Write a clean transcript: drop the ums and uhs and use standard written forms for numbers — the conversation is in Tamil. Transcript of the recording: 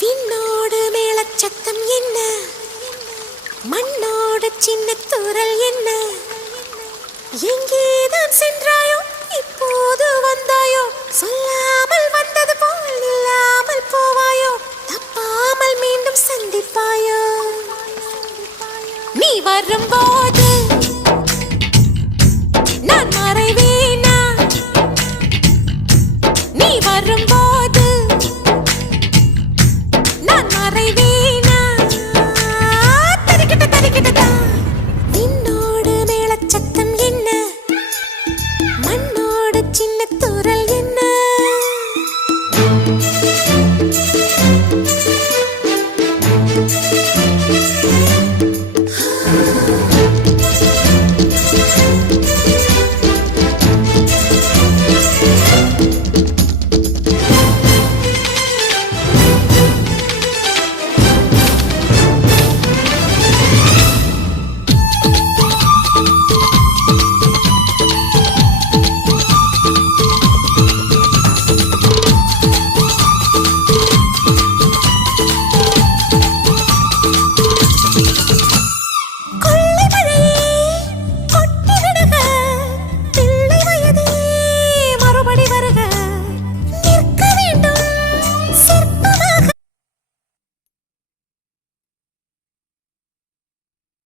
விண்ணோடு மேளச்சத்தம் என்ன, மண்ணோடு சின்ன தூரல் என்ன, எங்கேதான் சென்றாயோ இப்போது வந்தாயோ, சொல்லாமல் வந்தது போல் இல்லாமல் போவாயோ, தப்பாமல் மீண்டும் சந்திப்பாயோ, நீ வரும்போது